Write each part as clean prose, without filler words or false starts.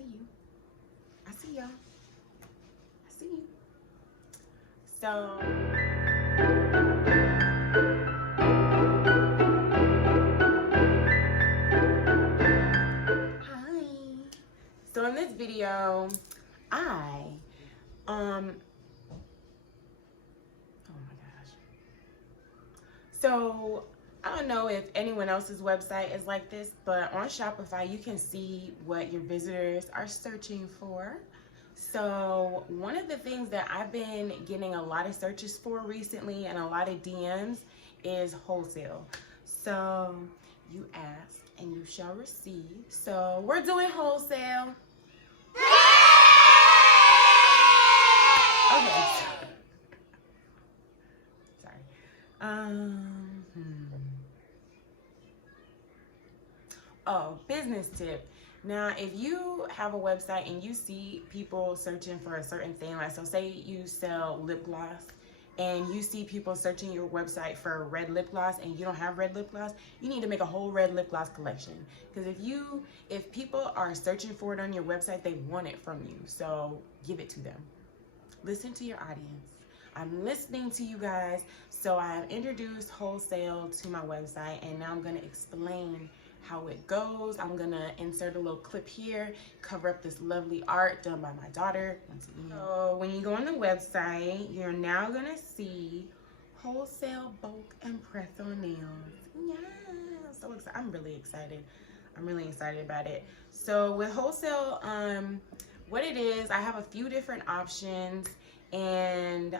see you. I see y'all. I see you. So hi. So in this video, oh my gosh. So I don't know if anyone else's website is like this, but on Shopify, you can see what your visitors are searching for. So one of the things that I've been getting a lot of searches for recently and a lot of DMs is wholesale. So you ask and you shall receive. So we're doing wholesale. Okay. Sorry. Oh, business tip. Now, if you have a website and you see people searching for a certain thing, like so say you sell lip gloss and you see people searching your website for red lip gloss and you don't have red lip gloss, you need to make a whole red lip gloss collection. Because if people are searching for it on your website, they want it from you. So give it to them. Listen to your audience. I'm listening to you guys. So I have introduced wholesale to my website and now I'm going to explain how it goes. I'm gonna insert a little clip here, cover up this lovely art done by my daughter. So when you go on the website, you're now gonna see wholesale bulk and press-on nails. Yeah, so excited. I'm really excited. I'm really excited about it. So with wholesale, what it is, I have a few different options, and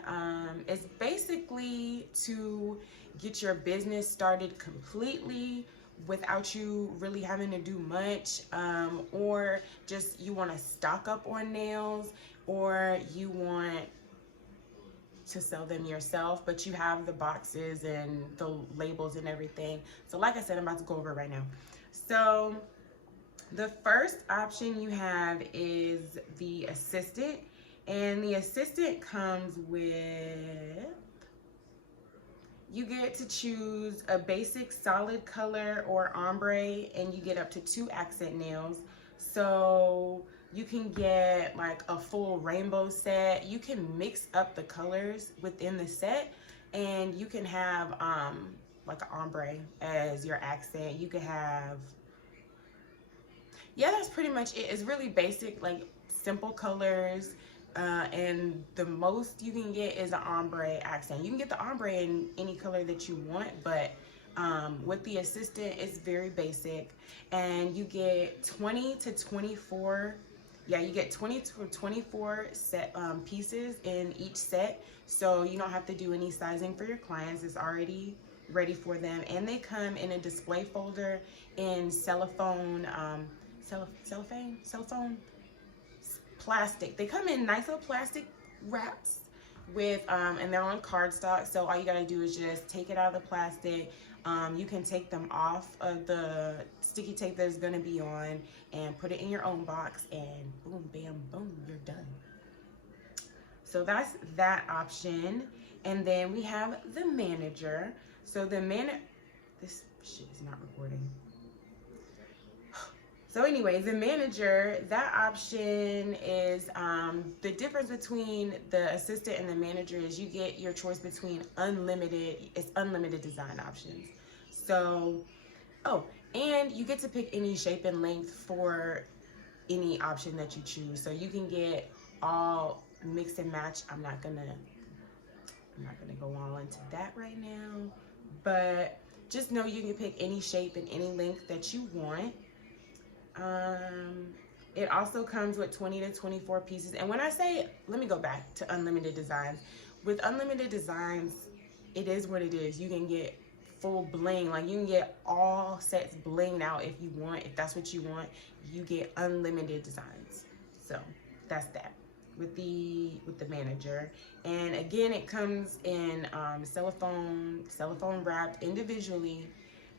it's basically to get your business started completely without you really having to do much, or just you want to stock up on nails, or you want to sell them yourself, but you have the boxes and the labels and everything. So like I said, I'm about to go over it right now. So the first option you have is the assistant, and the assistant comes with, you get to choose a basic solid color or ombre, and you get up to 2 accent nails. So you can get like a full rainbow set. You can mix up the colors within the set, and you can have like an ombre as your accent. You could have, yeah, that's pretty much it. It's really basic, like simple colors. And the most you can get is an ombre accent. You can get the ombre in any color that you want, but with the assistant, it's very basic. And you get 20 to 24, yeah, you get 20 to 24 set pieces in each set. So you don't have to do any sizing for your clients. It's already ready for them. And they come in a display folder in cellophane plastic. They come in nice little plastic wraps with and they're on cardstock. So all you gotta do is just take it out of the plastic. You can take them off of the sticky tape that is gonna be on and put it in your own box, and boom, bam, boom, you're done. So that's that option. And then we have the manager. So the this shit is not recording. So anyway, the manager, that option is, the difference between the assistant and the manager is you get your choice between unlimited design options. So, oh, and you get to pick any shape and length for any option that you choose. So you can get all mix and match. I'm not gonna go all into that right now, but just know you can pick any shape and any length that you want. It also comes with 20 to 24 pieces. And when I say, let me go back to unlimited designs. With unlimited designs, it is what it is. You can get full bling, like you can get all sets blinged out if you want. If that's what you want, you get unlimited designs. So that's that with the manager. And again, it comes in cellophane wrapped individually,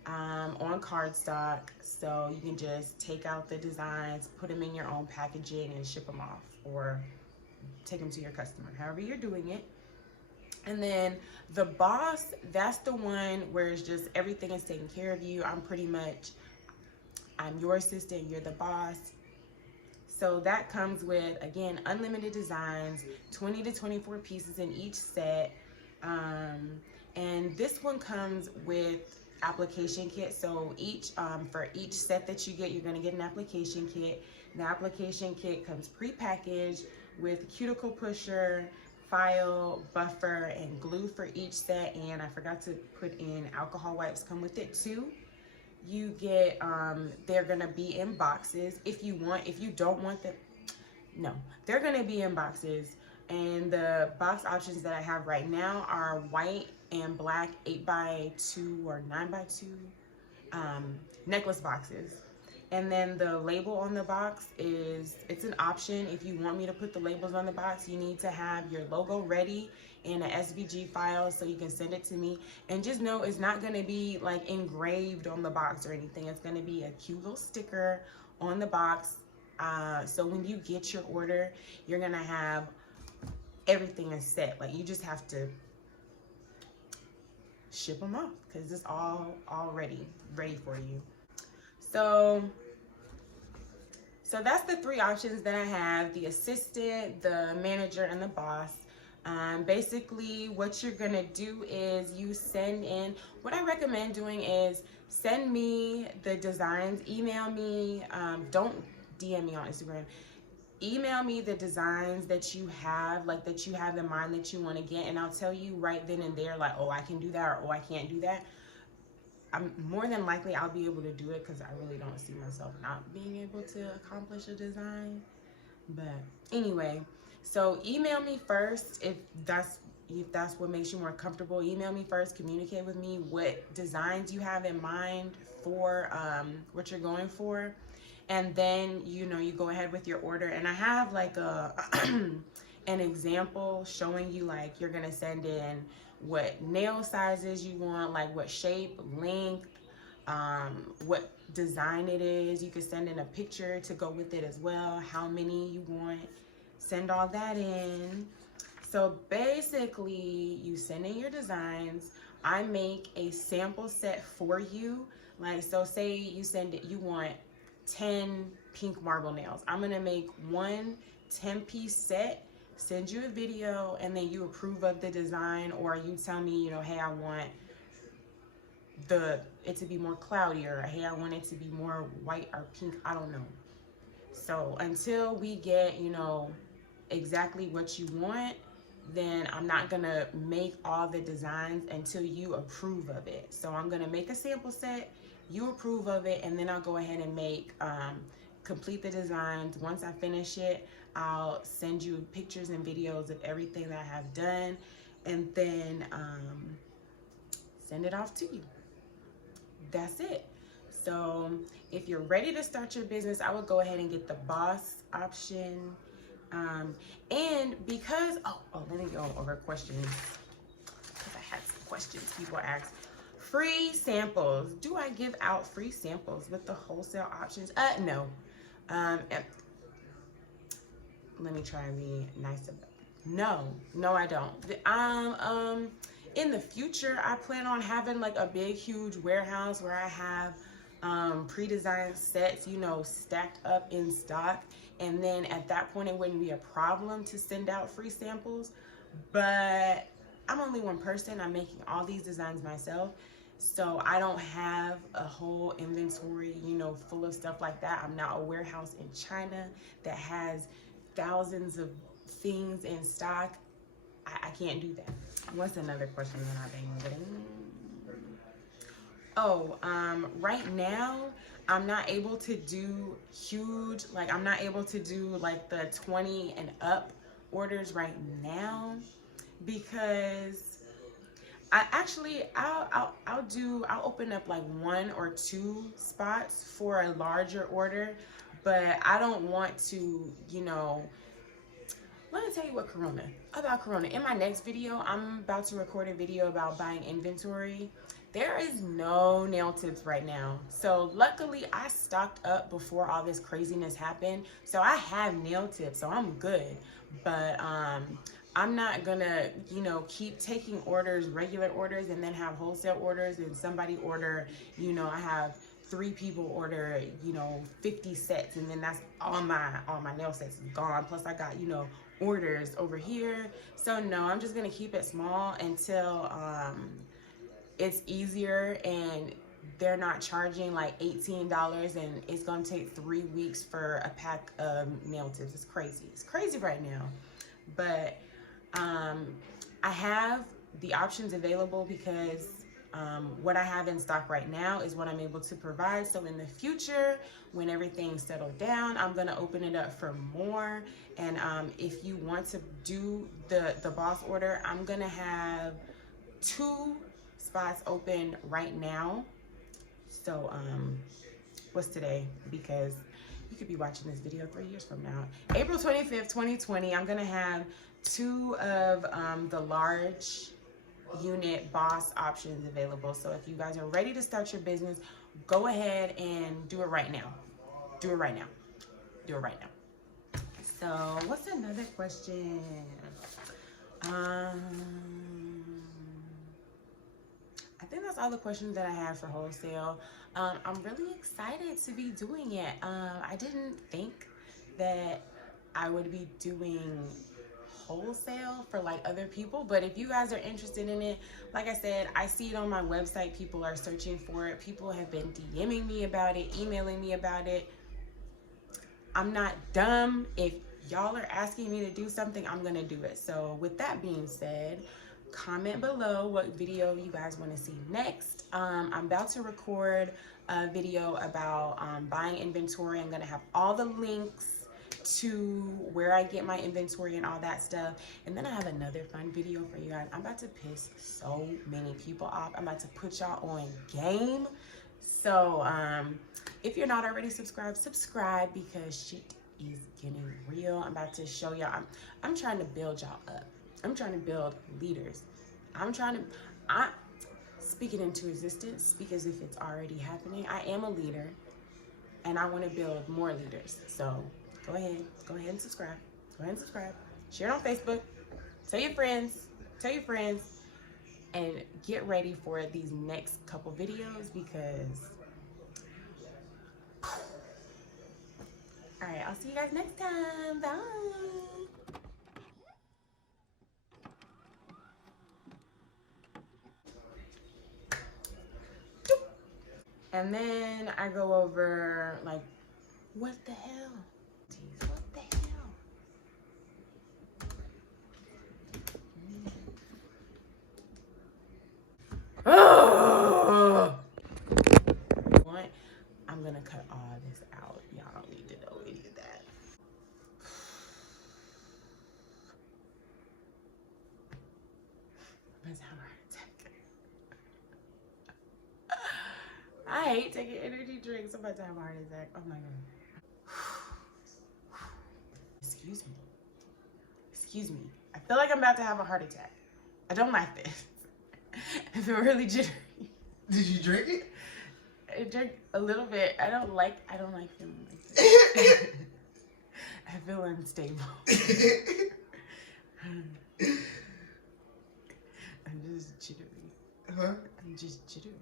on cardstock, so you can just take out the designs, put them in your own packaging, and ship them off, or take them to your customer, however you're doing it. And then the boss, that's the one where it's just everything is taken care of you. I'm your assistant, you're the boss. So that comes with, again, unlimited designs, 20 to 24 pieces in each set. And this one comes with application kit. So for each set that you get, you're going to get an application kit. The application kit comes pre-packaged with cuticle pusher, file, buffer, and glue for each set. And I forgot to put in alcohol wipes come with it too. You get, they're gonna be in boxes if you don't want them, no, they're gonna be in boxes. And the box options that I have right now are white and black 8x2 or 9x2 necklace boxes. And then the label on the box it's an option. If you want me to put the labels on the box, you need to have your logo ready in an SVG file so you can send it to me. And just know it's not going to be like engraved on the box or anything. It's going to be a cute little sticker on the box. So when you get your order, you're going to have everything is set. Like, you just have to ship them off because it's all ready for you. So that's the three options that I have: the assistant, the manager, and the boss. Basically, what you're gonna do is you send in, what I recommend doing is send me the designs, email me, don't DM me on Instagram. Email me the designs that you have, like that you have in mind that you want to get, and I'll tell you right then and there, like, oh, I can do that, or oh, I can't do that. I'm more than likely I'll be able to do it because I really don't see myself not being able to accomplish a design. But anyway, so email me first if that's what makes you more comfortable. Email me first, communicate with me what designs you have in mind for what you're going for, and then you go ahead with your order. And I have like a an example showing you, like, you're gonna send in what nail sizes you want, like what shape, length, what design it is. You can send in a picture to go with it as well, how many you want. Send all that in. So basically, you send in your designs. I make a sample set for you. Like, so say you send it, you want 10 pink marble nails. I'm gonna make one 10-piece set, send you a video, and then you approve of the design, or you tell me, hey, I want it to be more cloudy, or hey, I want it to be more white or pink. I don't know. So until we get, exactly what you want, then I'm not gonna make all the designs until you approve of it. So I'm gonna make a sample set, you approve of it, and then I'll go ahead and complete the designs. Once I finish it, I'll send you pictures and videos of everything that I have done, and then send it off to you. That's it. So if you're ready to start your business, I would go ahead and get the boss option. And because, let me go over questions, because I had some questions people asked. Free samples. Do I give out free samples with the wholesale options? No. Let me try and be nice about it. No, I don't. In the future, I plan on having like a big, huge warehouse where I have pre-designed sets, stacked up in stock. And then at that point, it wouldn't be a problem to send out free samples. But I'm only one person. I'm making all these designs myself. So I don't have a whole inventory, full of stuff like that. I'm not a warehouse in China that has thousands of things in stock. I can't do that. What's another question that I've been getting? Right now, I'm not able to do huge, I'm not able to do like the 20 and up orders right now, because I'll open up like 1 or 2 spots for a larger order, but I don't want to, let me tell you about Corona. In my next video, I'm about to record a video about buying inventory. There is no nail tips right now. So luckily I stocked up before all this craziness happened. So I have nail tips, so I'm good. But I'm not gonna, keep taking orders, regular orders, and then have wholesale orders, and somebody order, I have 3 people order, you know, 50 sets, and then that's all my nail sets gone. Plus I got, you know, orders over here. So no, I'm just gonna keep it small until it's easier and they're not charging like $18 and it's gonna take 3 weeks for a pack of nail tips. It's crazy. It's crazy right now. But I have the options available because what I have in stock right now is what I'm able to provide. So in the future, when everything's settled down, I'm gonna open it up for more. And if you want to do the boss order, I'm gonna have 2 spots open right now. So what's today? Because you could be watching this video 3 years from now. April 25th, 2020, I'm gonna have 2 of the large unit boss options available. So if you guys are ready to start your business, go ahead and do it right now. Do it right now. Do it right now. So what's another question? I think that's all the questions that I have for wholesale. I'm really excited to be doing it. I didn't think that I would be doing wholesale for like other people, but if you guys are interested in it, like I said, I see it on my website. People are searching for it. People have been DMing me about it, emailing me about it. I'm not dumb. If y'all are asking me to do something, I'm gonna do it. So with that being said, comment below what video you guys want to see next. I'm about to record a video about buying inventory. I'm gonna have all the links to where I get my inventory and all that stuff. And then I have another fun video for you guys. I'm about to piss so many people off. I'm about to put y'all on game. So if you're not already subscribed, subscribe, because shit is getting real. I'm about to show y'all. I'm trying to build y'all up. I'm trying to build leaders. I'm speak it into existence, speak as if it's already happening. I am a leader and I want to build more leaders. So go ahead and subscribe. Go ahead and subscribe. Share it on Facebook. Tell your friends, and get ready for these next couple videos because, all right, I'll see you guys next time. Bye. And then I go over like, what the hell? What the hell? Oh! What? I'm gonna cut all this out. Y'all don't need to know any of that. I'm about to have a heart attack. I hate taking energy drinks. I'm about to have a heart attack. Oh my god. Excuse me. Excuse me. I feel like I'm about to have a heart attack. I don't like this. I feel really jittery. Did you drink it? I drank a little bit. I don't like feeling like this. I feel unstable. I'm just jittery. Huh? I'm just jittery.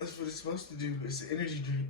That's what it's supposed to do. It's an energy drink.